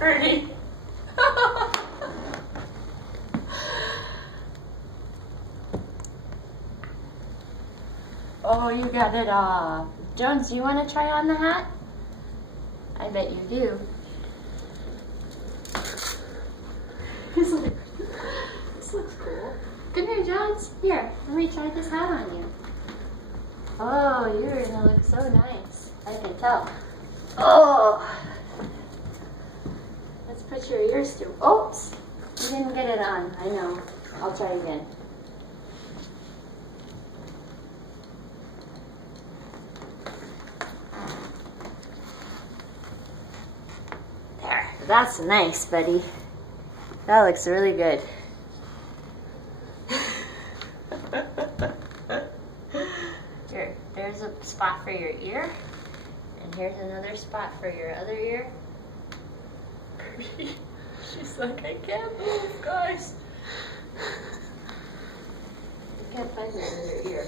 Ernie. Oh, you got it off. Jones, do you want to try on the hat? I bet you do. He's like, this looks cool. Come here, Jones. Here, let me try this hat on you. Oh, you're gonna look so nice. I can tell. Oh! Let's put your ears through. Oops! You didn't get it on. I know. I'll try again. There. That's nice, buddy. That looks really good. Here, there's a spot for your ear. And here's another spot for your other ear. She's like, I can't move, guys. You can't find the other ear.